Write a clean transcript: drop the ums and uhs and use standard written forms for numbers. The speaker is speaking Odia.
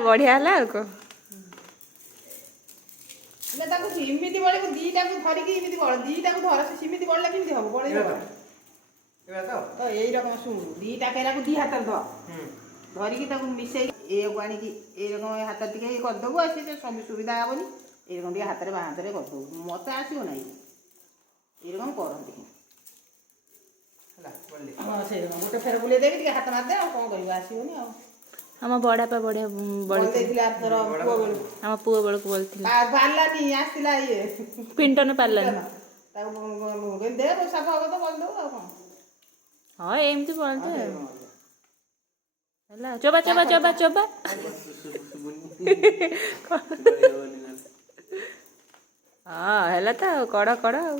ବଢିଆ ହେଲା ଆଉ କଣ ତାକୁ ସିମିତି ବଳିବୁ ଦିଟାକୁ ଧରିକି ଏମିତି ବଳ ଦିଟାକୁ ଧର ସେ ସିମିତି ବଳିଲେ କେମିତି ହବ ବଳେଇ ହବ ତ ଏଇରକମ ଶୁଣୁ ଦିଟା କେରାକୁ ଦି ହାତରେ ଧର ଧରିକି ତାକୁ ମିଶେଇ ଏଇକୁ ଆଣିକି ଏଇରକମ ହାତ ଟିକେ କରିଦେବୁ ଆଉ ସେ ସବୁ ସୁବିଧା ହେବନି ଏଇରକମ ଟିକେ ହାତରେ ବାଁ ହାତରେ କରିଦେବୁ ମତେ ଆସିବ ନାହିଁ ଏଇରକମ କରନ୍ତି ହଁ ସେଇରକମ ଗୋଟେ ଫେର ବୁଲେଇ ଦେବି ଟିକେ ହାତ ମାରିଦେ ଆଉ କଣ କରିବ ଆସିବନି ଆଉ ଆମ ବଡାପା ବଢିଆ ବଳି ଦେଇଥିଲେ ଆରଥର ପୁଅ ବେଳକୁ ଆମ ପୁଅ ବେଳକୁ ବଳିଥିଲା ପାରିଲାନି ଆସିଥିଲା ଇଏ ପିଣ୍ଟନ ପାରିଲାନି ତାକୁ ଦେ ପୋଷାକ ହବ ତ କରିଦେବୁ ଆଉ କଣ ହଁ ଏମିତି ବଳତେ ହେଲା ଚୋବା ଚୋବା ଚୋବା ଚୋବା ହଁ ହେଲା ତ କଡ଼ କଡ଼ ଆଉ